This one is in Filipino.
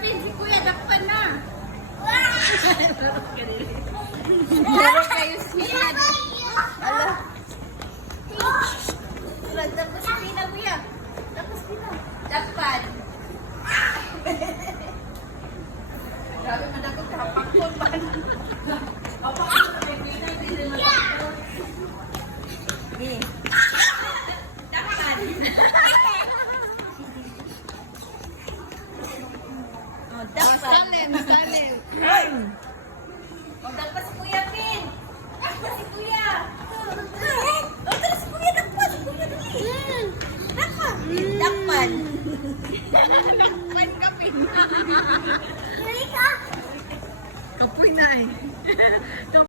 Pin, si Kuya, dakpan na. Meron kayo siya. Ala. Tapos pina, Kuya. Tapos pina. Dakpan. Grabe, madakot ka. Pakpon ba? Pakpon ba? Dakpan. Oh, dakpan. Salim. O, dakpan si Kuya Pin. Dakpan si Kuya. O, tara si Kuya. Dakpan si Kuya. Dakpan. Dakpan. Dakpan ka, Pin. Halika. Kapoy na eh.